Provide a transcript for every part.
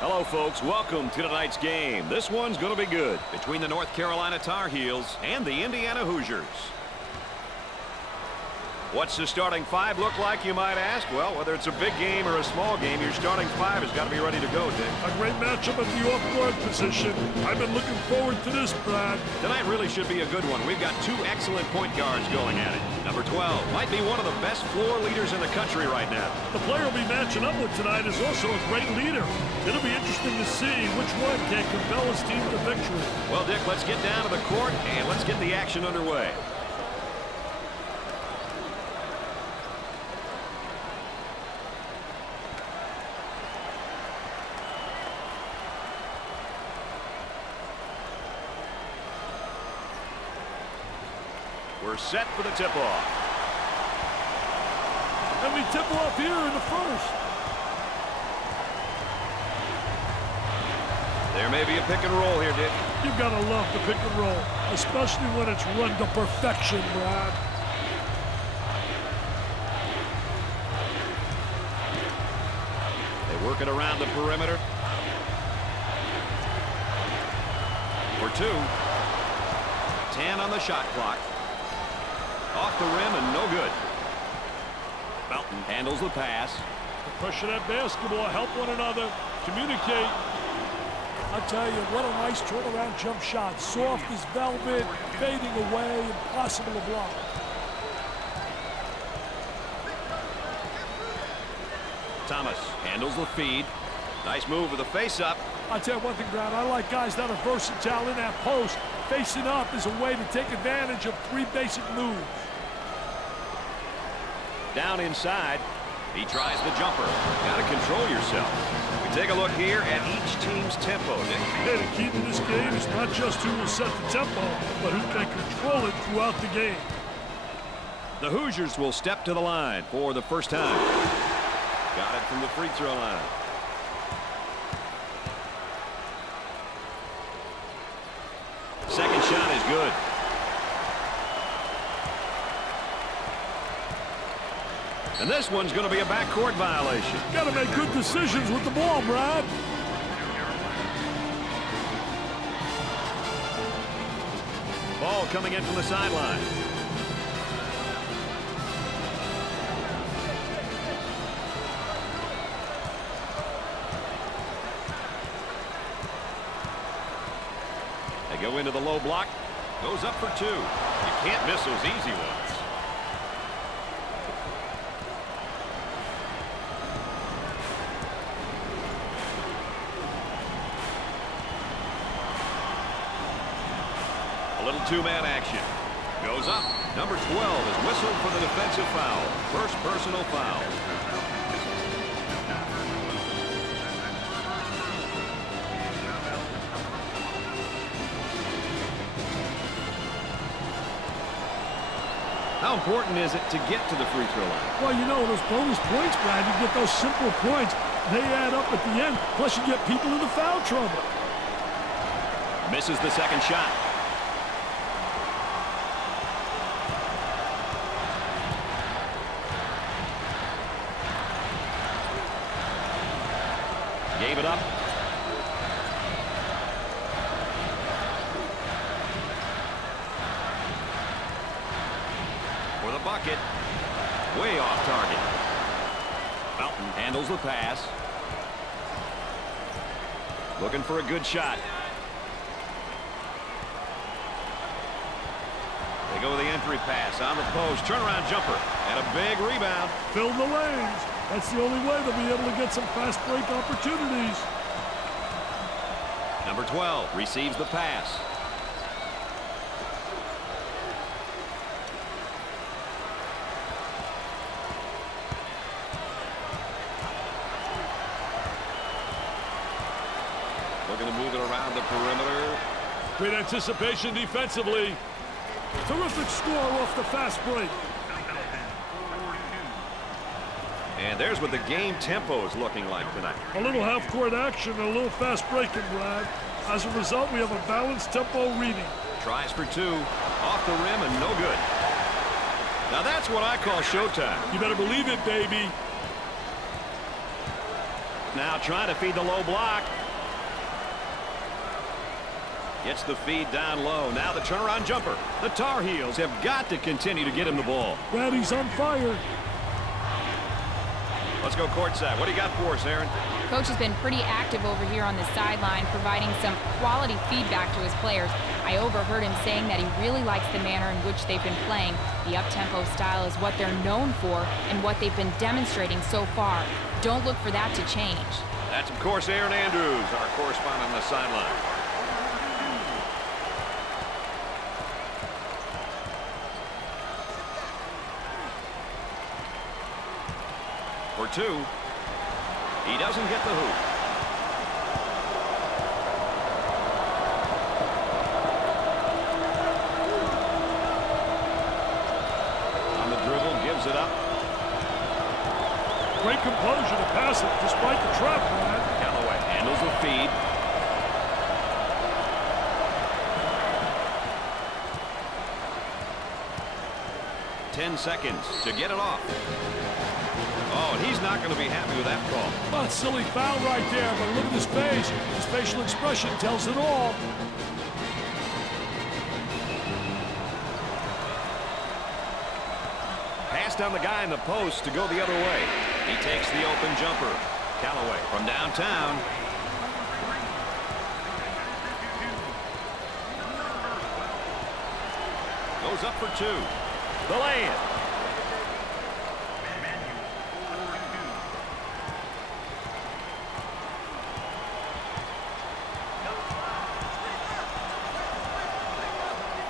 Hello, folks. Welcome to tonight's game. This one's going to be good between the North Carolina Tar Heels and the Indiana Hoosiers. What's the starting five look like, you might ask? Well, whether it's a big game or a small game, your starting five has got to be ready to go, Dick. A great matchup at the off-guard position. I've been looking forward to this, Brad. Tonight really should be a good one. We've got two excellent point guards going at it. Number 12 might be one of the best floor leaders in the country right now. The player we'll be matching up with tonight is also a great leader. It'll be interesting to see which one can compel his team to victory. Well, Dick, let's get down to the court and let's get the action underway. We're set for the tip-off. And we tip off here in the first. There may be a pick and roll here, Dick. You've got to love the pick and roll, especially when it's run to perfection, Brad. They work it around the perimeter. For two. 10 on the shot clock. Off the rim and no good. Belton handles the pass. The pressure that basketball, help one another, communicate. I tell you, what a nice turnaround jump shot. Soft as velvet, fading away, impossible to block. Thomas handles the feed. Nice move with the face-up. I'll tell you one thing, Brad, I like guys that are versatile in that post. Facing up is a way to take advantage of three basic moves. Down inside, he tries the jumper. Got to control yourself. We take a look here at each team's tempo, Nick. Hey, the key to this game is not just who will set the tempo, but who can control it throughout the game. The Hoosiers will step to the line for the first time. Got it from the free throw line. Second shot is good. And this one's going to be a backcourt violation. Got to make good decisions with the ball, Brad. Ball coming in from the sideline. They go into the low block. Goes up for two. You can't miss those easy ones. A little two-man action. Goes up. Number 12 is whistled for the defensive foul. First personal foul. How important is it to get to the free throw line? Well, you know, those bonus points, Brad, you get those simple points. They add up at the end. Plus, you get people into foul trouble. Misses the second shot. Gave it up. For the bucket. Way off target. Belton handles the pass. Looking for a good shot. They go with the entry pass on the post. Turnaround jumper. And a big rebound. Fill the lanes. That's the only way they'll be able to get some fast break opportunities. Number 12 receives the pass. Looking to move it around the perimeter. Great anticipation defensively. Terrific score off the fast break. And there's what the game tempo is looking like tonight. A little half-court action and a little fast breaking, Brad. As a result, we have a balanced tempo reading. Tries for two. Off the rim and no good. Now that's what I call showtime. You better believe it, baby. Now trying to feed the low block. Gets the feed down low. Now the turnaround jumper. The Tar Heels have got to continue to get him the ball. Brad, he's on fire. Let's go courtside. What do you got for us, Aaron? Coach has been pretty active over here on the sideline, providing some quality feedback to his players. I overheard him saying that he really likes the manner in which they've been playing. The up-tempo style is what they're known for and what they've been demonstrating so far. Don't look for that to change. That's, of course, Aaron Andrews, our correspondent on the sideline. For two. He doesn't get the hoop. On the dribble, gives it up. Great composure to pass it despite the trap, man. Callaway handles the feed. Ten seconds to get it off. Oh, and he's not going to be happy with that call. Not a silly foul right there, but look at his face. His facial expression tells it all. Pass down the guy in the post to go the other way. He takes the open jumper. Callaway from downtown. Goes up for two. The lay-in.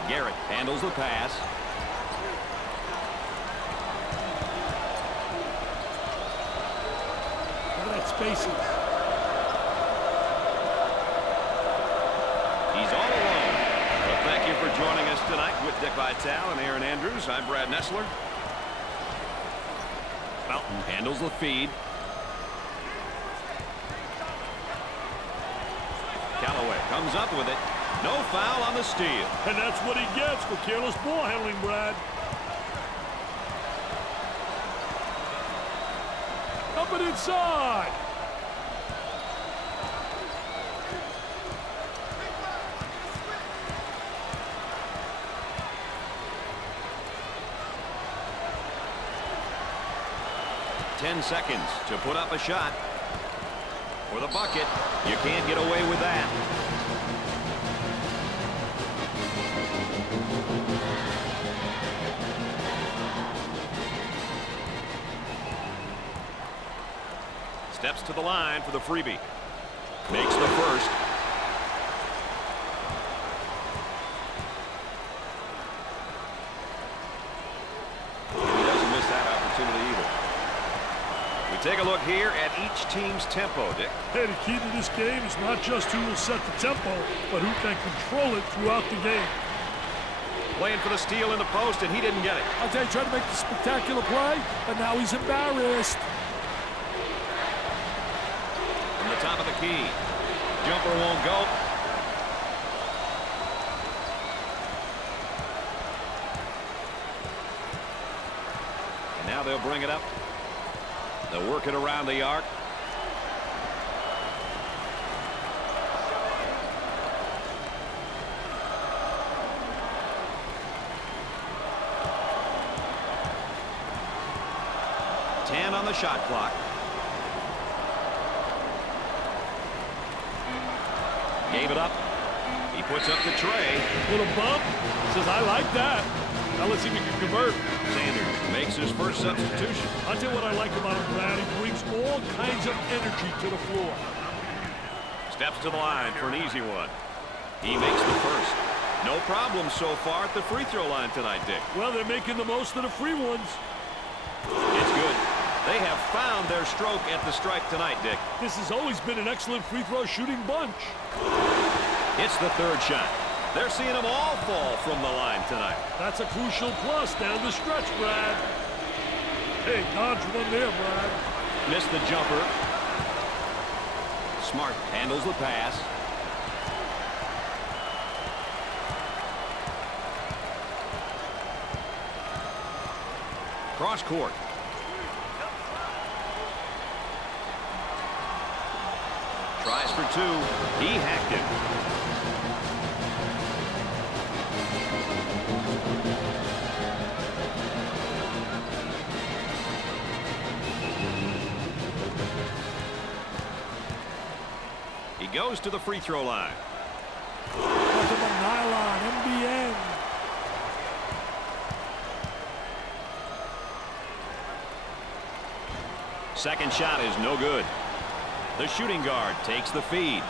Garrett handles the pass. Look at that spacing. He's all alone. Well, thank you for joining us tonight with Dick Vitale and Aaron Andrews. I'm Brad Nessler. Fountain handles the feed. Callaway comes up with it. No foul on the steal. And that's what he gets for careless ball handling, Brad. Up and inside. Ten seconds to put up a shot. For the bucket. You can't get away with that. Steps to the line for the freebie. Makes the first. And he doesn't miss that opportunity either. We take a look here at each team's tempo, Dick. Hey, the key to this game is not just who will set the tempo, but who can control it throughout the game. Playing for the steal in the post, and he didn't get it. I'll tell you, trying to make the spectacular play, but now he's embarrassed. From the top of the key. Jumper won't go. And now they'll bring it up. They'll work it around the arc. On the shot clock. Gave it up. He puts up the tray. Little bump. Says, I like that. Now let's see if he can convert. Sanders makes his first substitution. I'll tell you what I like about him, Brad. He brings all kinds of energy to the floor. Steps to the line for an easy one. He makes the first. No problem so far at the free throw line tonight, Dick. Well, they're making the most of the free ones. It's good. They have found their stroke at the stripe tonight, Dick. This has always been an excellent free throw shooting bunch. It's the third shot. They're seeing them all fall from the line tonight. That's a crucial plus down the stretch, Brad. Hey, dodge one there, Brad. Missed the jumper. Smart handles the pass. Cross court. Tries for two. He hacked it. He goes to the free throw line. Nothing but nylon, NBN. Second shot is no good. The shooting guard takes the feed.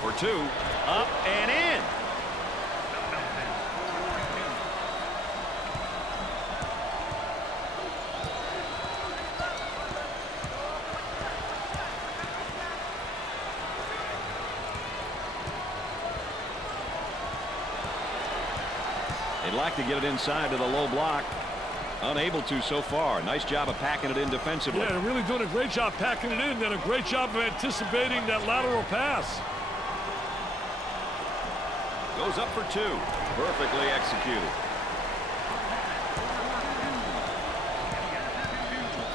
For two. Up and in. They'd like to get it inside to the low block. Unable to so far. Nice job of packing it in defensively. Yeah, they're really doing a great job packing it in, and a great job of anticipating that lateral pass. Goes up for two. Perfectly executed.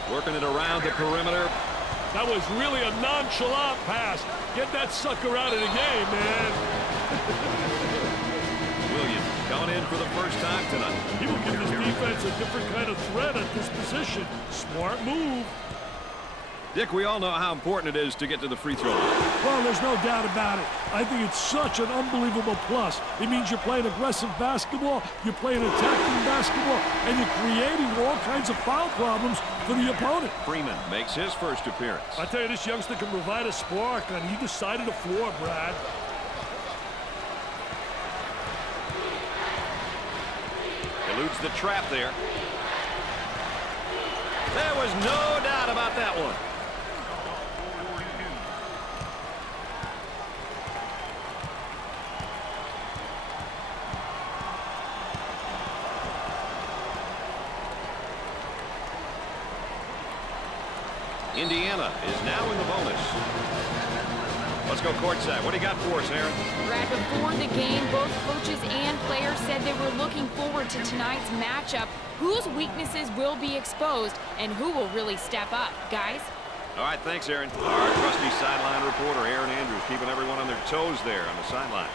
Working it around the perimeter. That was really a nonchalant pass. Get that sucker out of the game, man. Williams coming in for the first time tonight. He will give his defense a different kind of threat at this position. Smart move. Dick, we all know how important it is to get to the free throw line. Well, there's no doubt about it. I think it's such an unbelievable plus. It means you're playing aggressive basketball, you're playing attacking basketball, and you're creating all kinds of foul problems for the opponent. Freeman makes his first appearance. I tell you, this youngster can provide a spark on either side of the floor, Brad. Eludes the trap there. There was no doubt about that one. Indiana is now in the bonus. Let's go courtside. What do you got for us, Aaron? Brad, before the game, both coaches and players said they were looking forward to tonight's matchup. Whose weaknesses will be exposed and who will really step up? Guys? All right, thanks, Aaron. Our trusty sideline reporter, Aaron Andrews, keeping everyone on their toes there on the sideline.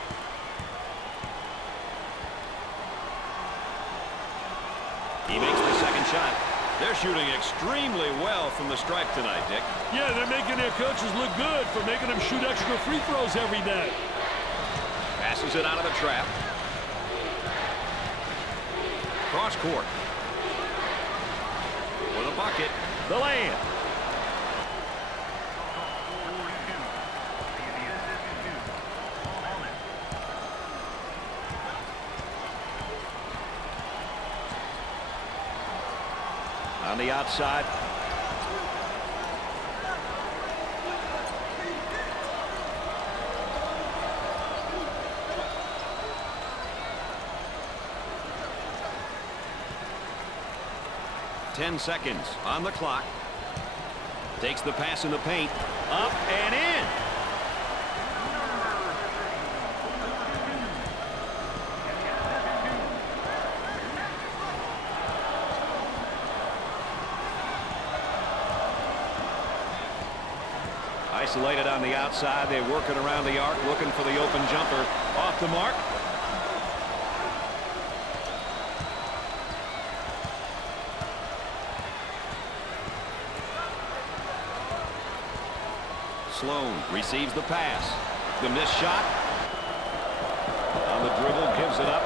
He makes the second shot. They're shooting extremely well from the stripe tonight, Dick. Yeah, they're making their coaches look good for making them shoot extra free throws every day. Passes it out of the trap. Cross court. For the bucket. The lay-in. On the outside. Ten seconds on the clock. Takes the pass in the paint. Up and in. Isolated on the outside. They're working around the arc, looking for the open jumper. Off the mark. Sloan receives the pass. The missed shot. On the dribble, gives it up.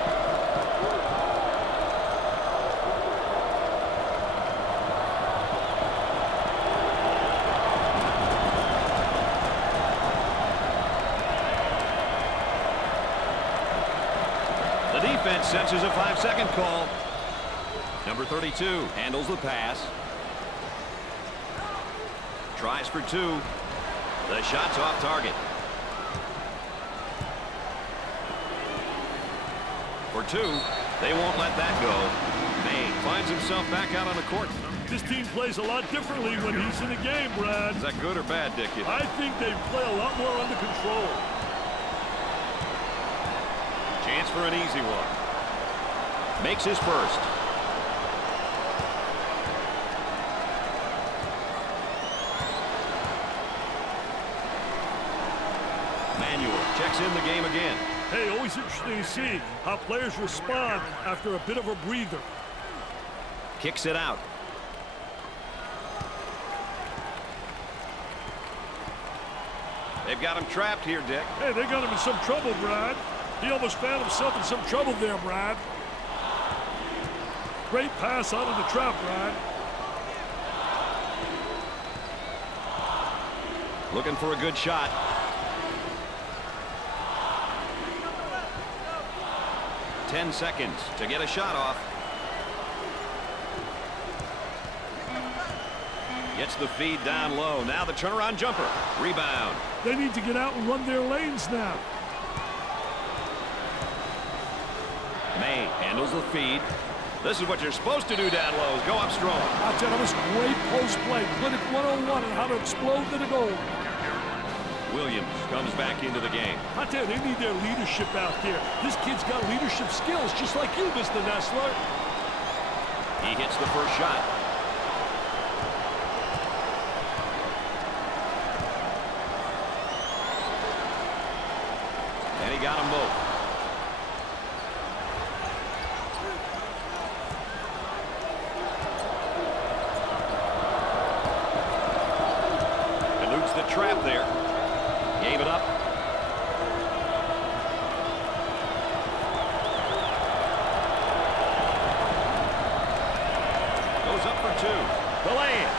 The defense senses a 5-second call. Number 32 handles the pass. Tries for two. The shot's off target. For two, they won't let that go. May finds himself back out on the court. This team plays a lot differently when he's in the game, Brad. Is that good or bad, Dick? I think they play a lot more under control. Chance for an easy one. Makes his first. Manuel checks in the game again. Hey, always interesting to see how players respond after a bit of a breather. Kicks it out. They've got him trapped here, Dick. Hey, they got him in some trouble, Brad. He almost found himself in some trouble there, Brad. Great pass out of the trap, Brad. Looking for a good shot. Ten seconds to get a shot off. Gets the feed down low. Now the turnaround jumper. Rebound. They need to get out and run their lanes now. May handles the feed. This is what you're supposed to do down low, is go up strong. I tell you, that was great post play. Clinic 101 on how to explode to the goal. Williams comes back into the game. I tell you, they need their leadership out there. This kid's got leadership skills, just like you, Mr. Nessler. He hits the first shot. And he got them both. Eludes the trap there. Gave it up. Goes up for two. The lay-in.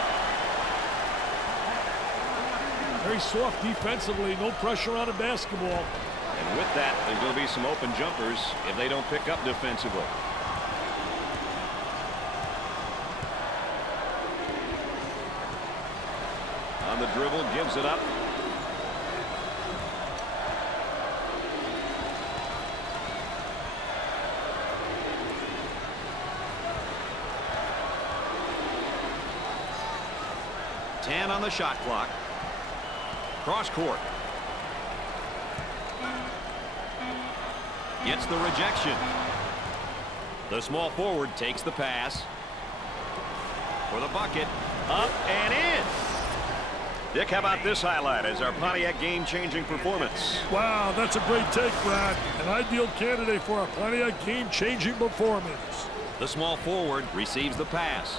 Very soft defensively, no pressure on a basketball. And with that, there's going to be some open jumpers if they don't pick up defensively. On the dribble, gives it up. Ten on the shot clock. Cross court. Gets the rejection. The small forward takes the pass. For the bucket. Up and in. Dick, how about this highlight as our Pontiac game-changing performance? Wow, that's a great take, Brad. An ideal candidate for a Pontiac game-changing performance. The small forward receives the pass.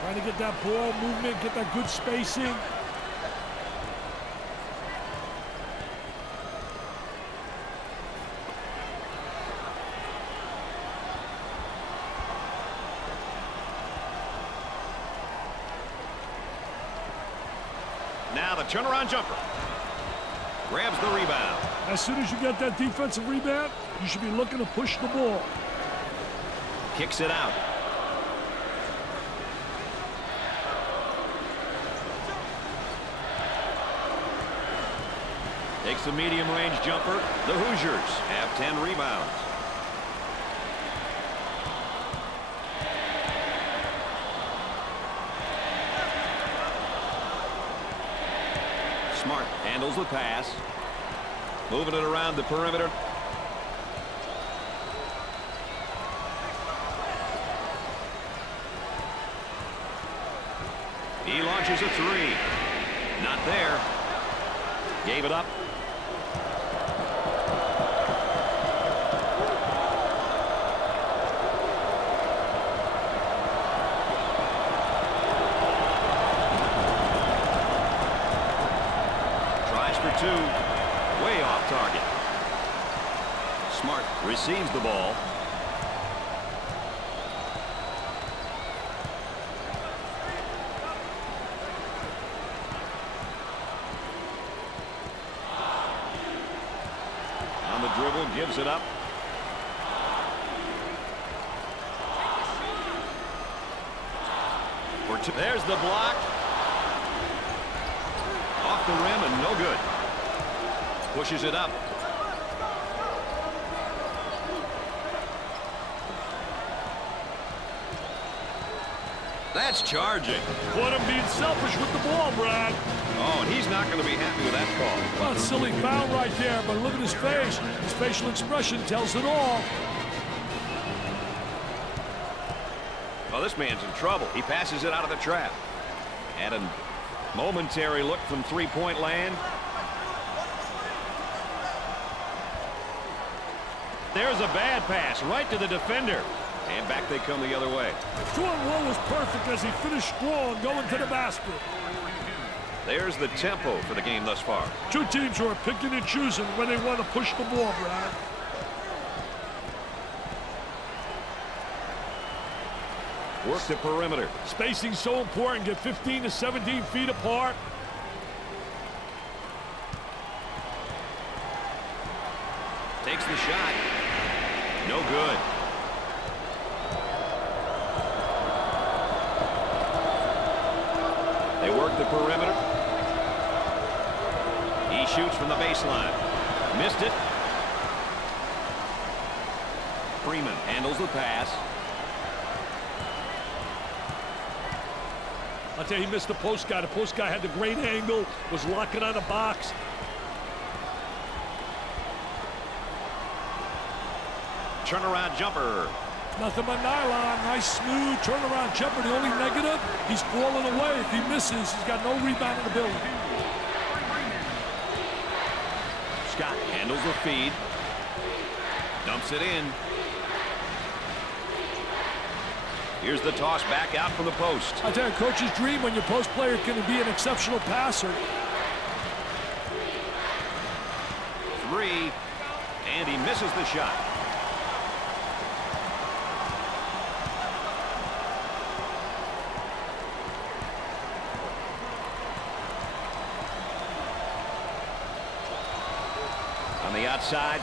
Trying to get that ball movement, get that good spacing. Now the turnaround jumper. Grabs the rebound. As soon as you get that defensive rebound, you should be looking to push the ball. Kicks it out. Takes a medium-range jumper. The Hoosiers have 10 rebounds. Smart handles the pass. Moving it around the perimeter. He launches a three. Not there. Gave it up. Two, way off target. Smart receives the ball. On the dribble, gives it up. There's the block. Off the rim and no good. Pushes it up. That's charging. What, him being selfish with the ball, Brad. Oh, and he's not going to be happy with that call. Well, silly foul right there, but look at his face. His facial expression tells it all. Oh, this man's in trouble. He passes it out of the trap. Adam Momentary look from three-point land. There's a bad pass right to the defender. And back they come the other way. 2-on-1 was perfect as he finished strong going to the basket. There's the tempo for the game thus far. Two teams who are picking and choosing when they want to push the ball, Brad. Work the perimeter. Spacing so important. Get 15 to 17 feet apart. Takes the shot. No good. They work the perimeter. He shoots from the baseline. Missed it. Freeman handles the pass. I'll tell you, he missed the post guy. The post guy had the great angle, was locking on the box. Turnaround jumper. Nothing but nylon. Nice, smooth turnaround jumper. The only negative, he's falling away. If he misses, he's got no rebound in the building. Scott handles the feed. Dumps it in. Here's the toss back out from the post. I tell you, coach's dream when your post player can be an exceptional passer. Three. And he misses the shot. On the outside.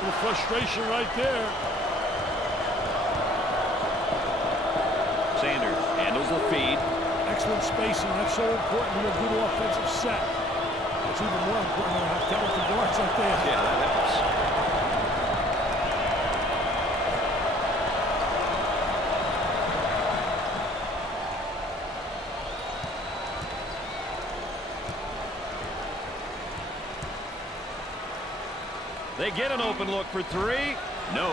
The frustration right there. Sanders handles the feed. Excellent spacing. That's so important to a good offensive set. It's even more important to have talented guards like that. Yeah, that helps. They get an open look for three. No.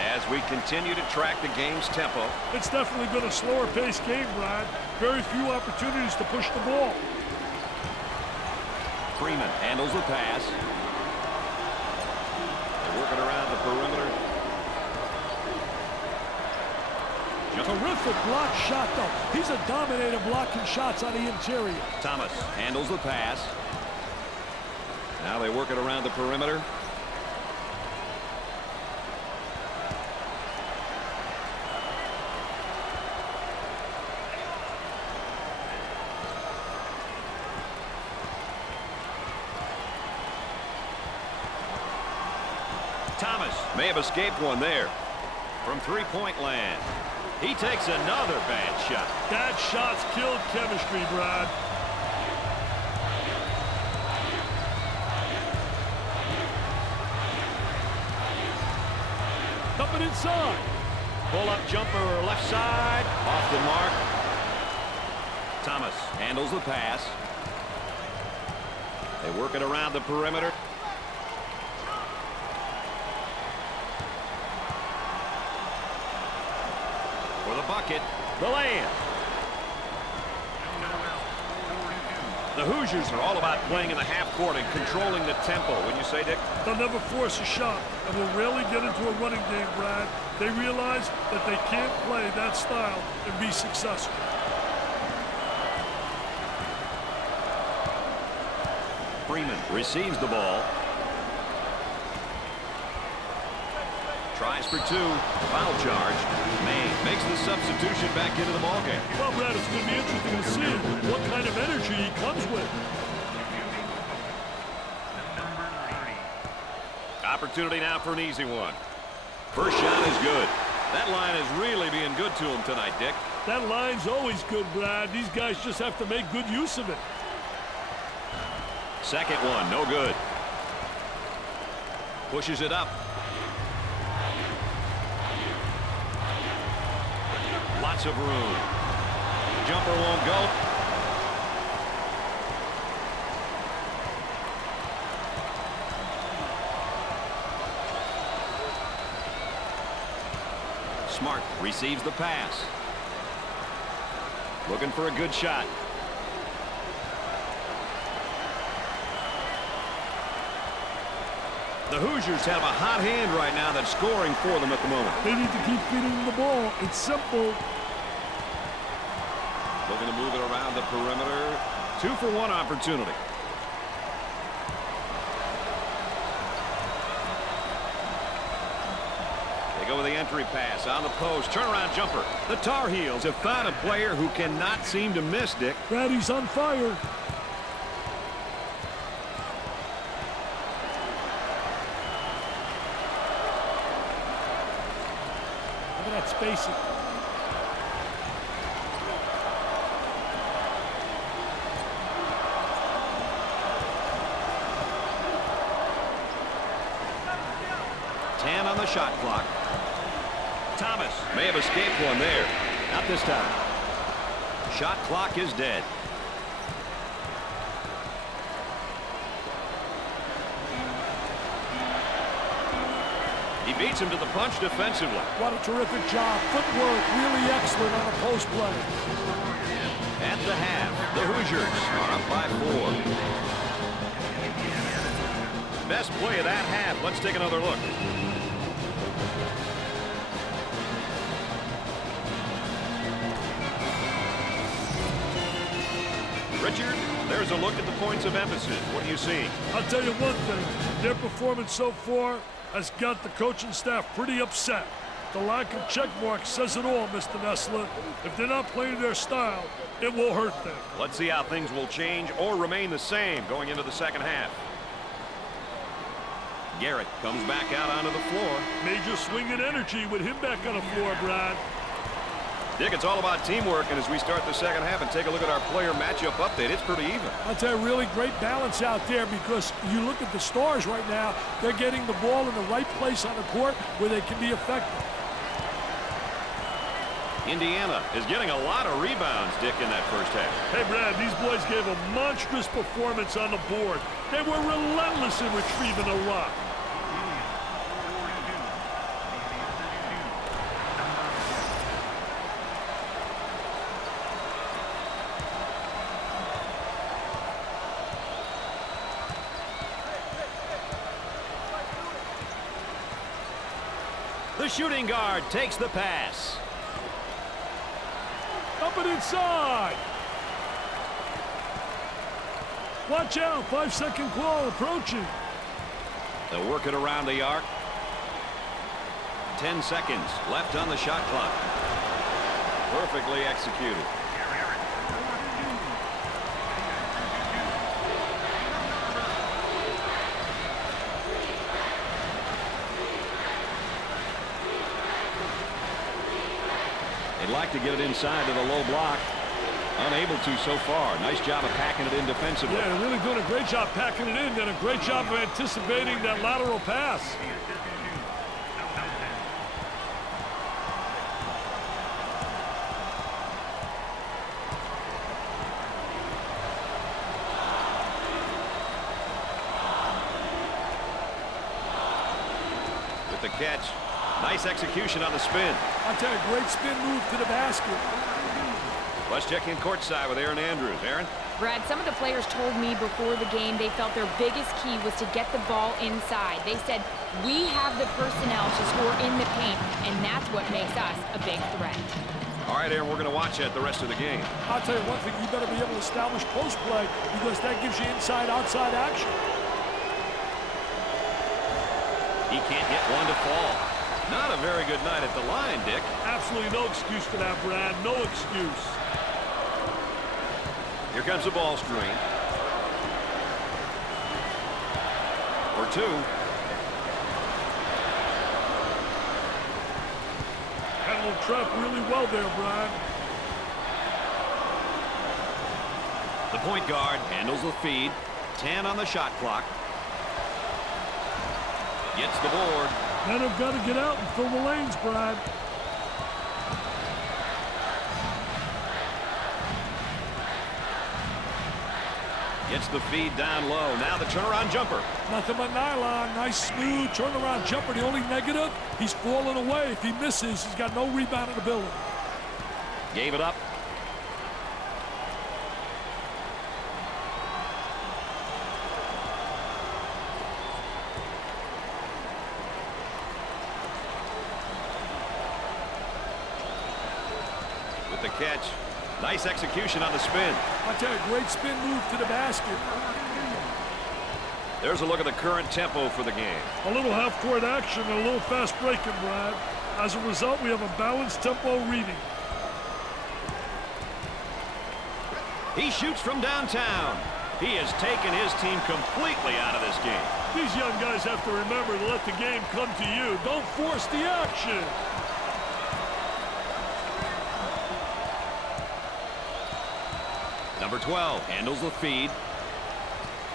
As we continue to track the game's tempo. It's definitely been a slower paced game, Brad. Very few opportunities to push the ball. Freeman handles the pass. They're working around the perimeter. Terrific block shot, though. He's a dominator blocking shots on the interior. Thomas handles the pass. Now they work it around the perimeter. Thomas may have escaped one there. From three-point land. He takes another bad shot. That shot's killed chemistry, Brad. Coming inside. Pull-up jumper left side. Off the mark. Thomas handles the pass. They work it around the perimeter. For the bucket. The layup. The Hoosiers are all about playing in the half court and controlling the tempo. Wouldn't you say, Dick? They'll never force a shot and will rarely get into a running game, Brad. They realize that they can't play that style and be successful. Freeman receives the ball. Tries for two. Foul charge. May makes the substitution back into the ballgame. Well, Brad, it's going to be interesting to see what kind of energy he comes with. Opportunity now for an easy one. First shot is good. That line is really being good to him tonight, Dick. That line's always good, Brad. These guys just have to make good use of it. Second one, no good. Pushes it up. Lots of room. Jumper won't go. Smart receives the pass. Looking for a good shot. The Hoosiers have a hot hand right now that's scoring for them at the moment. They need to keep feeding the ball. It's simple. Looking to move it around the perimeter. 2-for-1 opportunity. They go with the entry pass on the post. Turnaround jumper. The Tar Heels have found a player who cannot seem to miss, Dick. Brady's on fire. Look at that spacing. On the shot clock. Thomas may have escaped one there. Not this time. Shot clock is dead. He beats him to the punch defensively. What a terrific job. Footwork really excellent on a post play. At the half, the Hoosiers are up by 4. Best play of that half. Let's take another look. Richard, there's a look at the points of emphasis. What are you seeing? I'll tell you one thing. Their performance so far has got the coaching staff pretty upset. The lack of check marks says it all, Mr. Nessler. If they're not playing their style, it will hurt them. Let's see how things will change or remain the same going into the second half. Garrett comes back out onto the floor. Major swing in energy with him back on the floor, Brad. Dick, it's all about teamwork, and as we start the second half and take a look at our player matchup update, it's pretty even. I'll tell you, really great balance out there because you look at the Stars right now, they're getting the ball in the right place on the court where they can be effective. Indiana is getting a lot of rebounds, Dick, in that first half. Hey, Brad, these boys gave a monstrous performance on the board. They were relentless in retrieving a rock. The shooting guard takes the pass. Up and inside. Watch out, 5-second call approaching. They'll work it around the arc. 10 seconds left on the shot clock. Perfectly executed. They'd like to get it inside to the low block. Unable to so far. Nice job of packing it in defensively. Yeah, really doing a great job packing it in and a great job of anticipating that lateral pass. With the catch. Nice execution on the spin. I'll tell you, great spin move to the basket. Let's check in courtside with Aaron Andrews. Aaron? Brad, some of the players told me before the game they felt their biggest key was to get the ball inside. They said, we have the personnel to score in the paint, and that's what makes us a big threat. All right, Aaron, we're going to watch that the rest of the game. I'll tell you one thing, you better be able to establish post play because that gives you inside-outside action. He can't get one to fall. Not a very good night at the line, Dick. Absolutely no excuse for that, Brad. No excuse. Here comes the ball screen. Or two. Handled trap really well there, Brad. The point guard handles the feed. 10 on the shot clock. Gets the board. Men have got to get out and fill the lanes, Brad. Gets the feed down low. Now the turnaround jumper. Nothing but nylon. Nice, smooth turnaround jumper. The only negative, he's falling away. If he misses, he's got no rebound ability. Gave it up. With the catch. Nice execution on the spin. I tell you, great spin move to the basket. There's a look at the current tempo for the game. A little half-court action and a little fast breaking, Brad. As a result, we have a balanced tempo reading. He shoots from downtown. He has taken his team completely out of this game. These young guys have to remember to let the game come to you. Don't force the action. Number 12 handles the feed.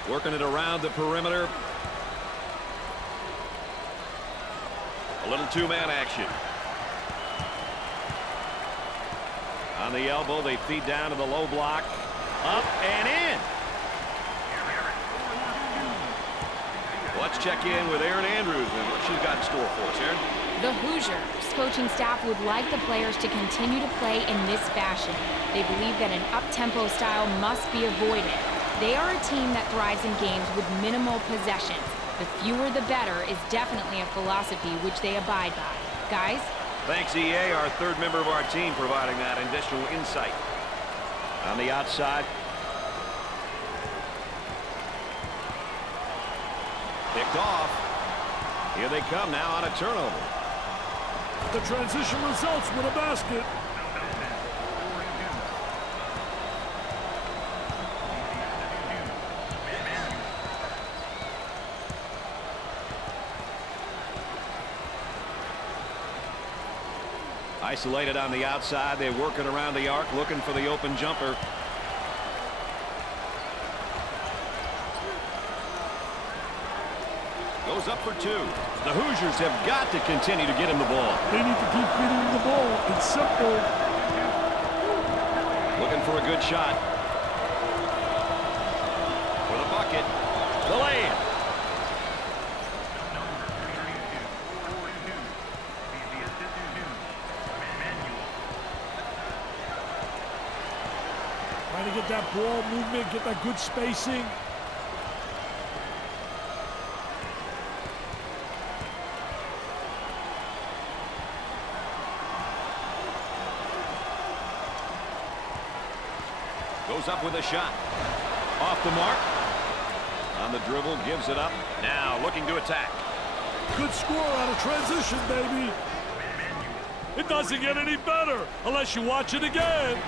Working it around the perimeter. A little two-man action. On the elbow, they feed down to the low block. Up and in. Let's check in with Erin Andrews and what she's got in store for us, Erin. The Hoosiers coaching staff would like the players to continue to play in this fashion. They believe that an up-tempo style must be avoided. They are a team that thrives in games with minimal possessions. The fewer the better is definitely a philosophy which they abide by. Guys? Thanks, EA, our third member of our team, providing that additional insight. On the outside. Picked off. Here they come now on a turnover. The transition results with a basket. Isolated on the outside. They're working around the arc, looking for the open jumper. Goes up for two. The Hoosiers have got to continue to get him the ball. They need to keep feeding him the ball. It's simple. Looking for a good shot. For the bucket. The layup. Trying to get that ball movement, get that good spacing. Goes up with a shot. Off the mark. On the dribble, gives it up. Now looking to attack. Good score out of transition, baby. It doesn't get any better unless you watch it again.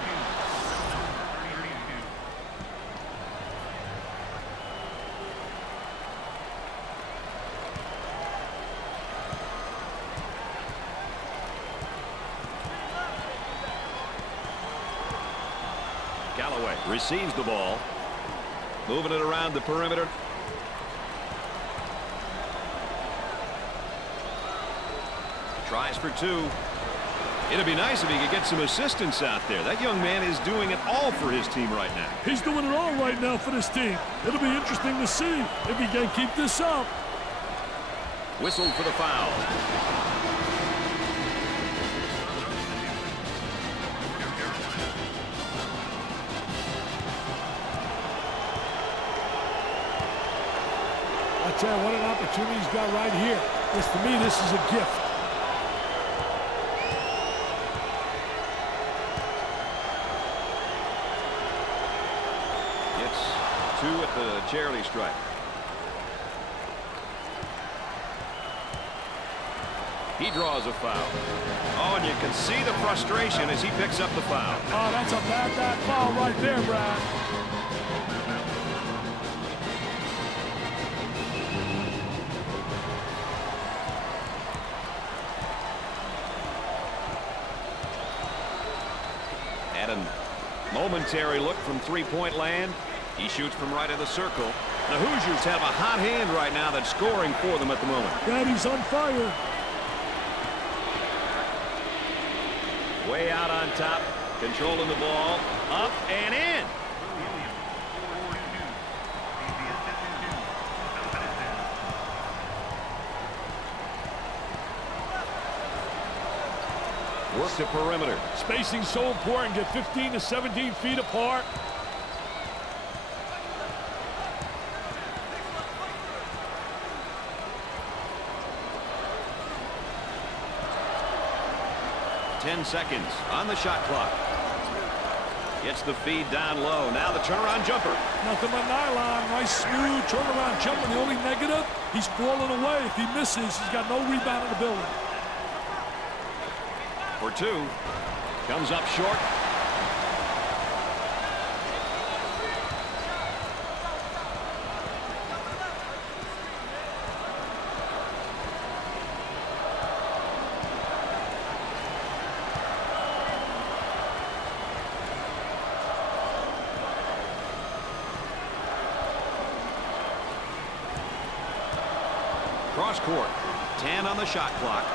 Galloway receives the ball. Moving it around the perimeter. Tries for two. It'd be nice if he could get some assistance out there. That young man is doing it all for his team right now. He's doing it all right now for this team. It'll be interesting to see if he can keep this up. Whistled for the foul. I tell you what an opportunity he's got right here. To me, this is a gift. It's two at the charity stripe. He draws a foul. Oh, and you can see the frustration as he picks up the foul. Oh, that's a bad foul right there, Brad. At a momentary look from three-point land. He shoots from right of the circle. The Hoosiers have a hot hand right now that's scoring for them at the moment. Daddy's on fire. Way out on top, controlling the ball, up and in. Work the perimeter. Spacing so important. Get 15 to 17 feet apart. Ten seconds on the shot clock. Gets the feed down low. Now the turnaround jumper. Nothing but nylon. Nice smooth turnaround jumper. The only negative, he's falling away. If he misses, he's got no rebound in the building. For two. Comes up short. Cross court. 10 on the shot clock.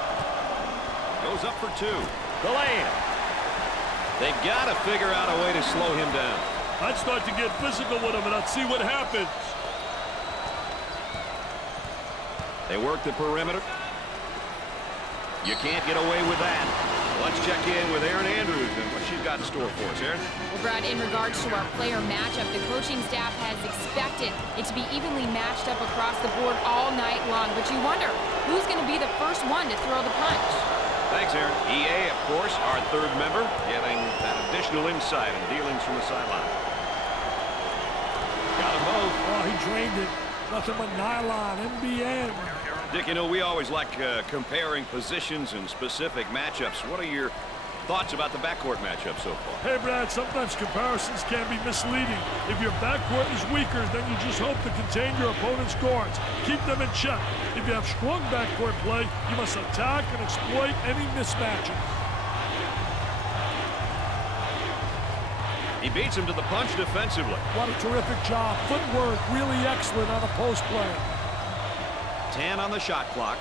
Goes up for two. The lay-in. They've got to figure out a way to slow him down. I'd start to get physical with him, and I'd see what happens. They work the perimeter. You can't get away with that. Let's check in with Erin Andrews and what she's got in store for us. Erin? Well, Brad, in regards to our player matchup, the coaching staff has expected it to be evenly matched up across the board all night long. But you wonder, who's going to be the first one to throw the punch? Thanks, Erin. EA, of course, our third member, getting that additional insight and dealings from the sideline. Got them both. Oh, he drained it. Nothing but nylon, NBN. Dick, you know, we always like comparing positions and specific matchups. What are your thoughts about the backcourt matchup so far? Hey, Brad, sometimes comparisons can be misleading. If your backcourt is weaker, then you just hope to contain your opponent's guards. Keep them in check. If you have strong backcourt play, you must attack and exploit any mismatches. He beats him to the punch defensively. What a terrific job. Footwork really excellent on a post play. 10 on the shot clock.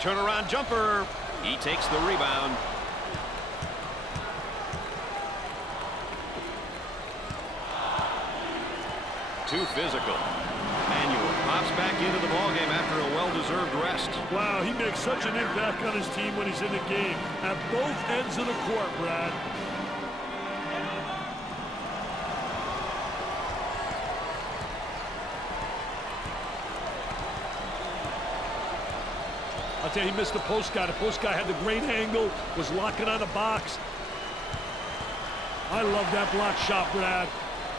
Turnaround jumper. He takes the rebound. Too physical. Manuel pops back into the ballgame after a well-deserved rest. Wow, he makes such an impact on his team when he's in the game. At both ends of the court, Brad. I'll tell you, he missed the post guy. The post guy had the great angle, was locking on the box. I love that block shot, Brad.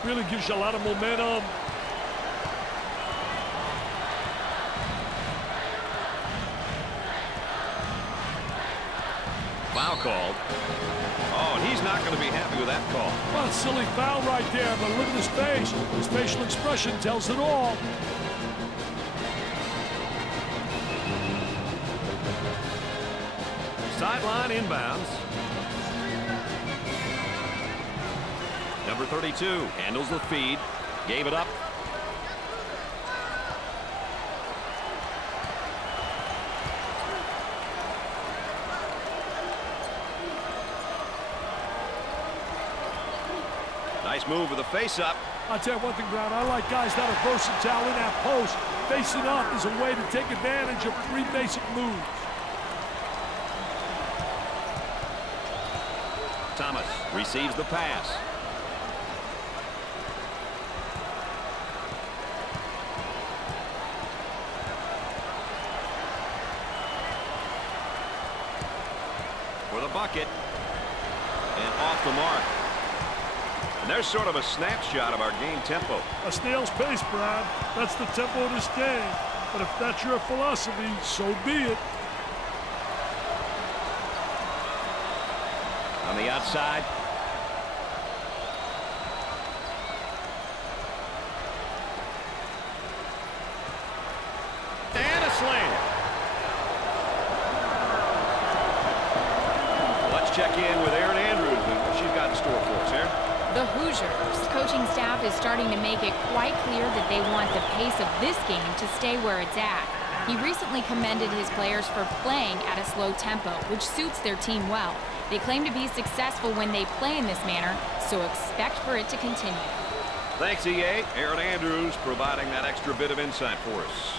Really gives you a lot of momentum. Foul called. Oh, and he's not going to be happy with that call. Well, silly foul right there, but look at his face. His facial expression tells it all. Sideline inbounds. Number 32 handles the feed. Gave it up. Nice move with a face-up. I'll tell you one thing, Brown. I like guys that are versatile in that post. Facing up is a way to take advantage of three basic moves. Thomas receives the pass. For the bucket. And off the mark. And there's sort of a snapshot of our game tempo. A snail's pace, Brad. That's the tempo of this game. But if that's your philosophy, so be it. On the outside. And a slam. Let's check in with Erin Andrews and what she's got in store for us, Erin. The Hoosiers coaching staff is starting to make it quite clear that they want the pace of this game to stay where it's at. He recently commended his players for playing at a slow tempo, which suits their team well. They claim to be successful when they play in this manner, so expect for it to continue. Thanks, EA. Erin Andrews providing that extra bit of insight for us.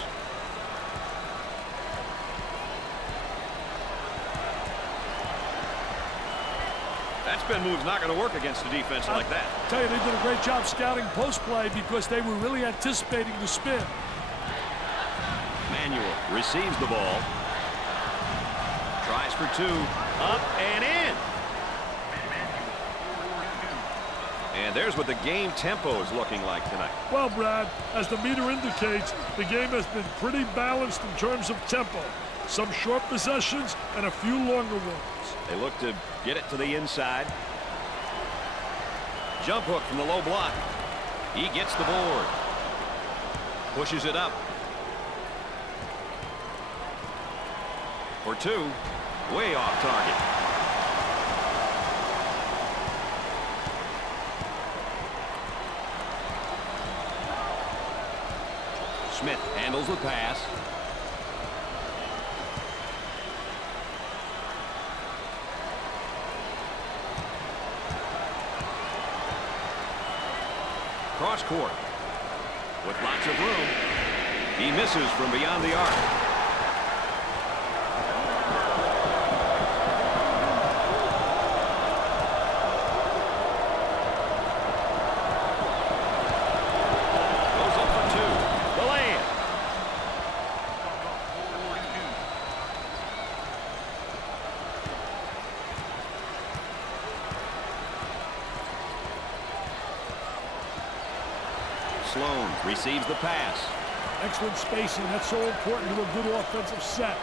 spin move's not going to work against a defense like that. I tell you, they did a great job scouting post play because they were really anticipating the spin. Manuel receives the ball. Tries for two. Up and in. And there's what the game tempo is looking like tonight. Well, Brad, as the meter indicates, the game has been pretty balanced in terms of tempo. Some short possessions and a few longer ones. They look to get it to the inside. Jump hook from the low block. He gets the board. Pushes it up. For two. Way off target. Smith handles the pass. Cross court. With lots of room. He misses from beyond the arc. Sloan receives the pass. Excellent spacing. That's so important to a good offensive set.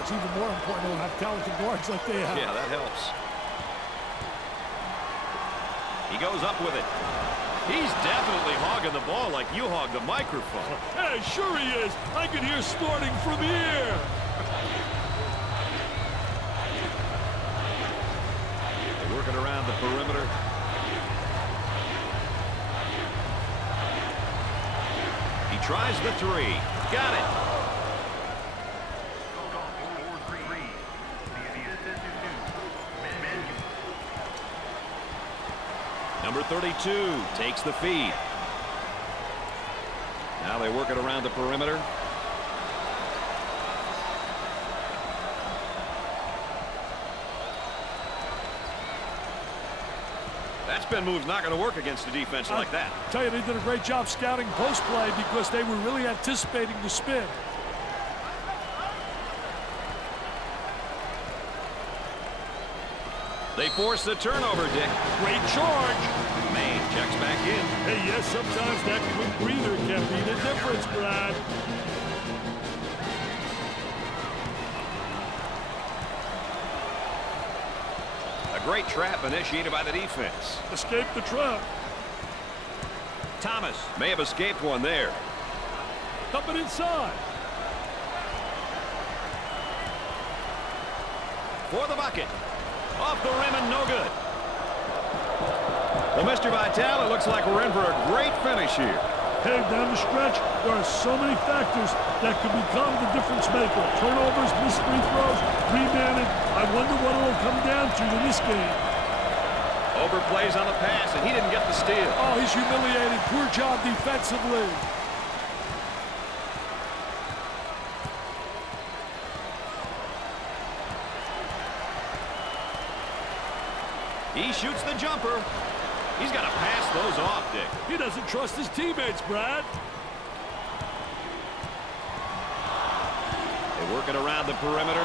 It's even more important to have talented guards like they have. Yeah, that helps. He goes up with it. He's definitely hogging the ball like you hog the microphone. Hey, sure he is. I can hear snorting from here. They're working around the perimeter. Tries the three. Got it. Number 32 takes the feed. Now they work it around the perimeter. That spin move's not going to work against a defense like that. I tell you, they did a great job scouting post play because they were really anticipating the spin. They force the turnover, Dick. Great charge. Maine checks back in. Hey, yes, sometimes that quick breather can be the difference, Brad. Great trap initiated by the defense. Escape the trap. Thomas may have escaped one there. Coming inside. For the bucket. Off the rim and no good. Well, Mr. Vitale, it looks like we're in for a great finish here. Hey, down the stretch, there are so many factors that could become the difference maker. Turnovers, missed free throws, rebounding. I wonder what it'll come down to in this game. Overplays on the pass, and he didn't get the steal. Oh, he's humiliated. Poor job defensively. He shoots the jumper. He's got to pass those off, Dick. He doesn't trust his teammates, Brad. They're working around the perimeter.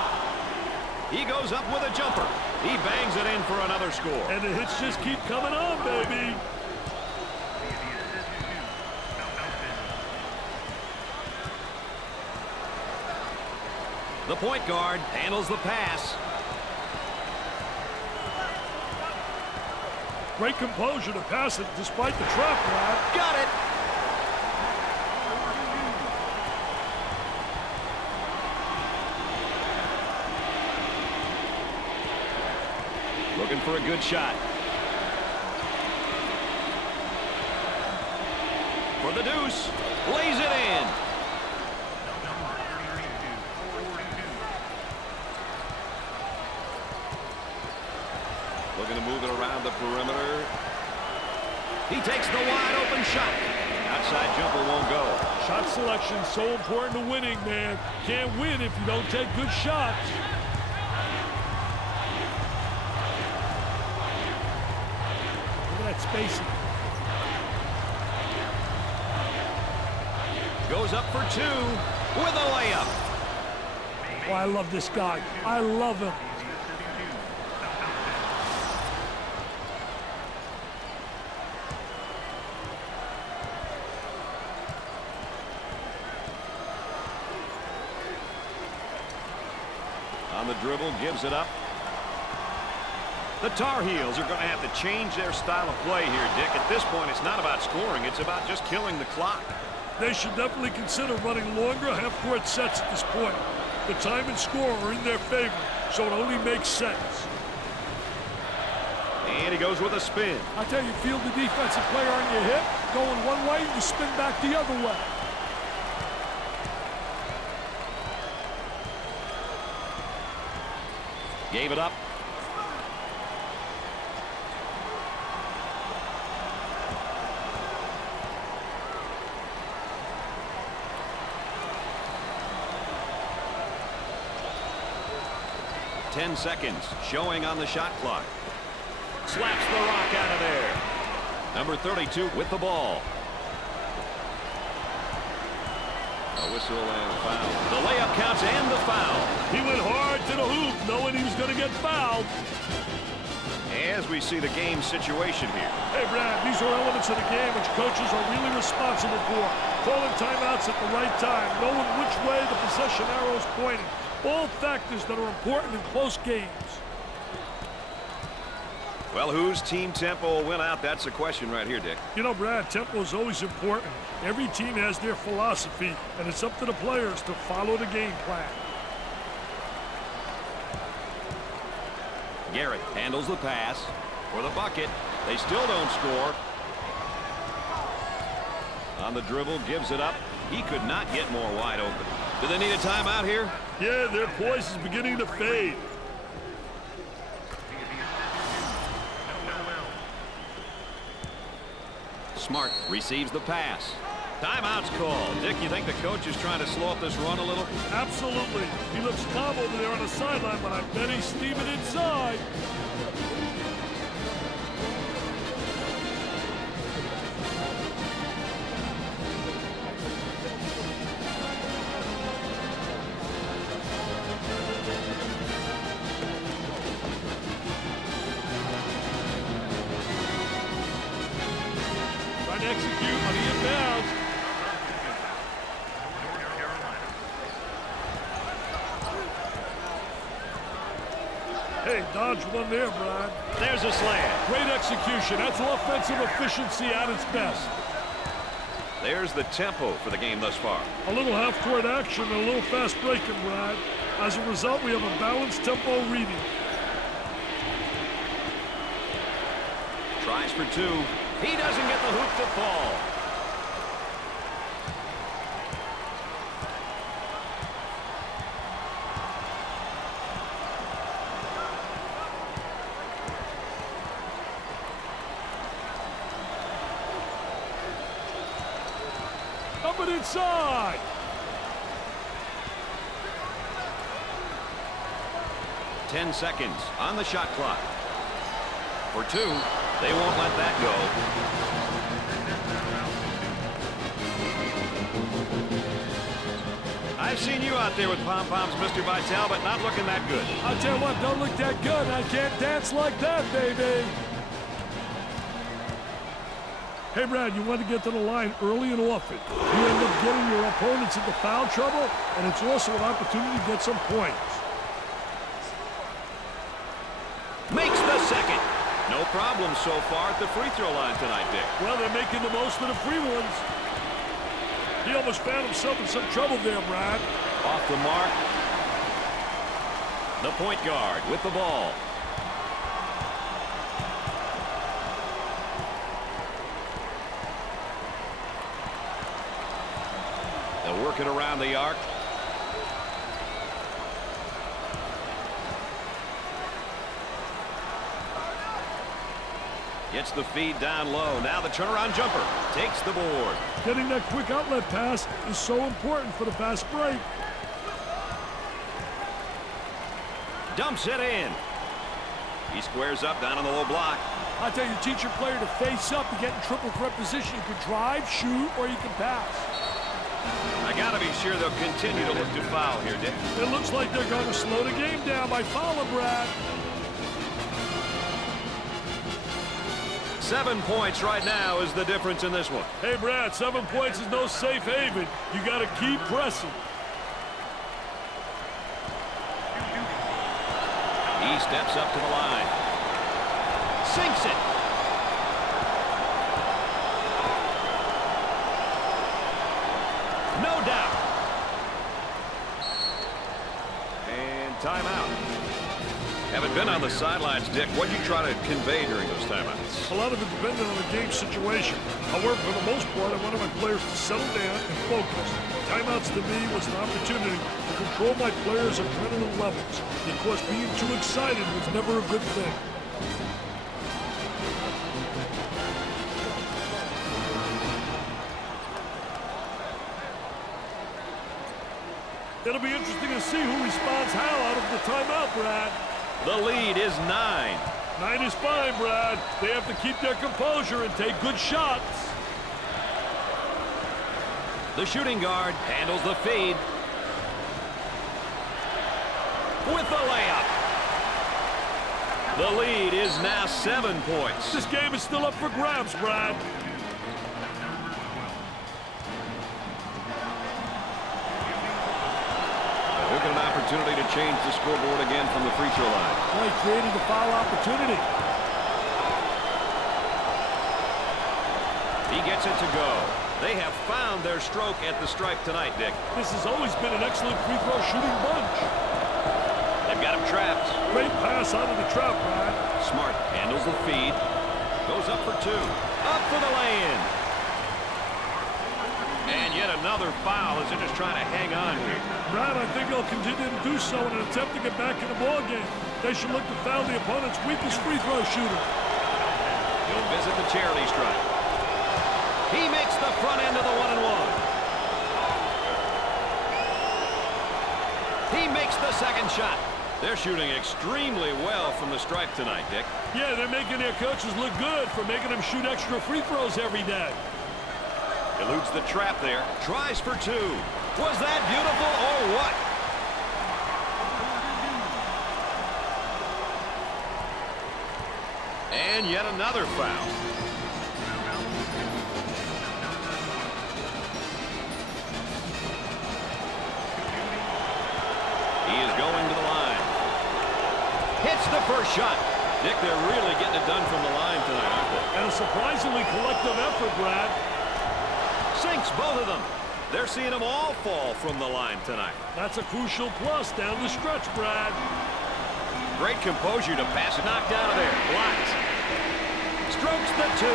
He goes up with a jumper. He bangs it in for another score. And the hits just keep coming on, baby. The point guard handles the pass. Great composure to pass it despite the trap, Brad. Got it. Looking for a good shot. For the deuce. Lays it in. Looking to move it around the perimeter. He takes the wide open shot. Outside jumper won't go. Shot selection so important to winning, man. Can't win if you don't take good shots. spacing. Goes up for two with a layup. Oh, I love this guy. I love him. On the dribble, gives it up. The Tar Heels are going to have to change their style of play here, Dick. At this point, it's not about scoring. It's about just killing the clock. They should definitely consider running longer half-court sets at this point. The time and score are in their favor, so it only makes sense. And he goes with a spin. I tell you, field the defensive player on your hip, going one way, you spin back the other way. Gave it up. Ten seconds showing on the shot clock. Slaps the rock out of there. Number 32 with the ball. A whistle and a foul. The layup counts and the foul. He went hard to the hoop, knowing he was going to get fouled. As we see the game situation here. Hey, Brad, these are elements of the game which coaches are really responsible for. Calling timeouts at the right time, knowing which way the possession arrow is pointing. All factors that are important in close games. Well, whose team tempo will win out? That's the question right here, Dick. You know, Brad, tempo is always important. Every team has their philosophy, and it's up to the players to follow the game plan. Garrett handles the pass for the bucket. They still don't score. On the dribble, gives it up. He could not get more wide open. Do they need a timeout here? Yeah, their poise is beginning to fade. Smart receives the pass. Timeout's called. Dick, you think the coach is trying to slow up this run a little? Absolutely. He looks calm over there on the sideline, but I bet he's steaming inside. Trying to execute on the inbounds. Hey, dodge one there, Brian. There's a slam. Great execution. That's offensive efficiency at its best. There's the tempo for the game thus far. A little half-court action and a little fast breaking, Brad. As a result, we have a balanced tempo reading. Tries for two. He doesn't get the hoop to fall. Up and inside. Ten seconds on the shot clock. For two, they won't let that go. I've seen you out there with pom-poms, Mr. Vitale, but not looking that good. I'll tell you what, don't look that good. I can't dance like that, baby. Hey, Brad, you want to get to the line early and often. You end up getting your opponents into foul trouble, and it's also an opportunity to get some points. Makes the second. No problem so far at the free throw line tonight, Dick. Well, they're making the most of the free ones. He almost found himself in some trouble there, Brad. Off the mark. The point guard with the ball. They'll work it around the arc. Gets the feed down low. Now the turnaround jumper takes the board. Getting that quick outlet pass is so important for the fast break. Dumps it in. He squares up down on the low block. I tell you, teach your player to face up, to get in triple threat position. You can drive, shoot, or you can pass. I got to be sure they'll continue to look to foul here, Dick. It looks like they're going to slow the game down by fouling, Brad. 7 points right now is the difference in this one. Hey, Brad, 7 points is no safe haven. You got to keep pressing. He steps up to the line. Sinks it. No doubt. And timeout. Haven't been on the sidelines, Dick. What did you try to convey during those timeouts? A lot of it depended on the game situation. However, for the most part, I wanted my players to settle down and focus. Timeouts to me was an opportunity to control my players at adrenaline levels, because being too excited was never a good thing. It'll be interesting to see who responds how out of the timeout, Brad. The lead is 9. 9 is fine, Brad. They have to keep their composure and take good shots. The shooting guard handles the feed. With the layup. The lead is now 7 points. This game is still up for grabs, Brad. We've got an opportunity to change the scoreboard again from the free throw line. Right, creating the foul opportunity. He gets it to go. They have found their stroke at the stripe tonight, Dick. This has always been an excellent free throw shooting bunch. They've got him trapped. Great pass out of the trap, Brad. Smart handles the feed. Goes up for 2. Up for the lay-in. And yet another foul as they're just trying to hang on here. Brad, I think they'll continue to do so in an attempt to get back in the ball game. They should look to foul the opponent's weakest free throw shooter. He'll visit the charity stripe. He makes the front end of the 1-and-1. He makes the second shot. They're shooting extremely well from the stripe tonight, Dick. Yeah, they're making their coaches look good for making them shoot extra free throws every day. Eludes the trap there. Tries for 2. Was that beautiful or what? And yet another foul. He is going to the line. Hits the first shot. Dick, they're really getting it done from the line tonight, aren't they? And a surprisingly collective effort, Brad. Sinks both of them. They're seeing them all fall from the line tonight. That's a crucial plus down the stretch, Brad. Great composure to pass it. Knocked out of there. Blocked. Strokes the 2.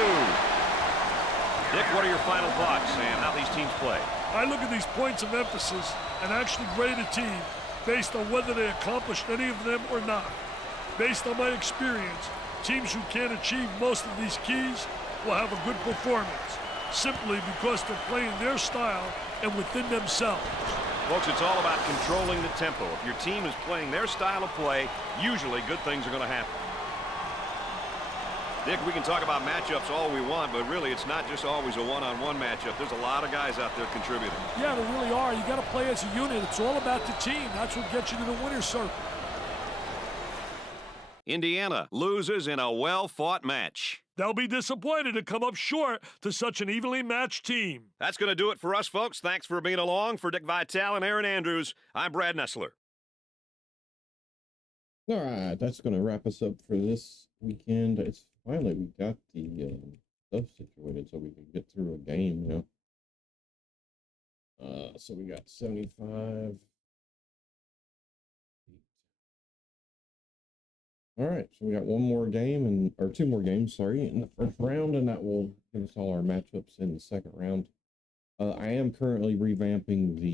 Dick, what are your final thoughts and how these teams play? I look at these points of emphasis and actually grade a team based on whether they accomplished any of them or not. Based on my experience, teams who can't achieve most of these keys will have a good performance, simply because they're playing their style and within themselves. Folks, it's all about controlling the tempo. If your team is playing their style of play, usually good things are going to happen. Dick, we can talk about matchups all we want, but really it's not just always a one-on-one matchup. There's a lot of guys out there contributing. Yeah, there really are. You got to play as a unit. It's all about the team. That's what gets you to the winner's circle. Indiana loses in a well-fought match. They'll be disappointed to come up short to such an evenly matched team. That's going to do it for us, folks. Thanks for being along. For Dick Vitale and Aaron Andrews, I'm Brad Nessler. All right, that's going to wrap us up for this weekend. It's finally we got the stuff situated so we can get through a game, you know. So we got 75. All right, so we got one more game or two more games, sorry, in the first round, and that will give us all our matchups in the second round. I am currently revamping the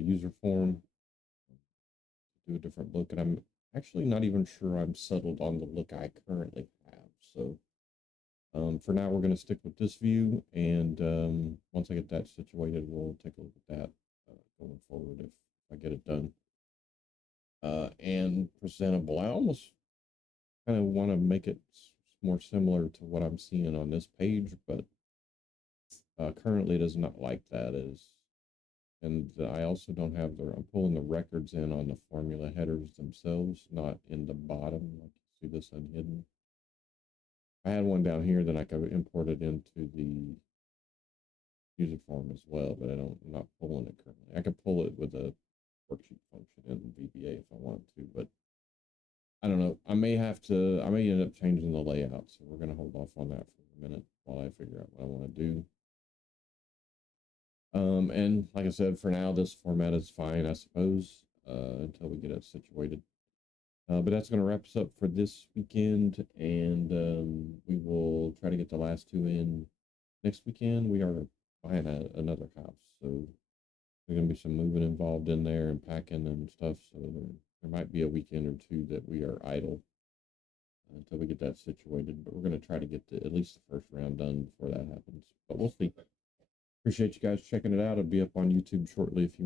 user form, do a different look, and I'm actually not even sure I'm settled on the look I currently have. So for now, we're going to stick with this view, and once I get that situated, we'll take a look at that going forward if I get it done. And presentable, I almost kind of want to make it more similar to what I'm seeing on this page, but currently it is not like that. And I also don't have I'm pulling the records in on the formula headers themselves, not in the bottom. Like you see this unhidden. I had one down here that I could import it into the user form as well, but I'm not pulling it currently. I could pull it with a worksheet function in VBA if I want to, but I don't know. I may end up changing the layout, so we're gonna hold off on that for a minute while I figure out what I want to do. And like I said, for now, this format is fine, I suppose, until we get it situated. But that's going to wrap us up for this weekend, and we will try to get the last two in next weekend. We are buying another house, so there's going to be some moving involved in there and packing and stuff, so there might be a weekend or two that we are idle until we get that situated, but we're going to try to get at least the first round done before that happens, but we'll see. Appreciate you guys checking it out. It'll be up on YouTube shortly if you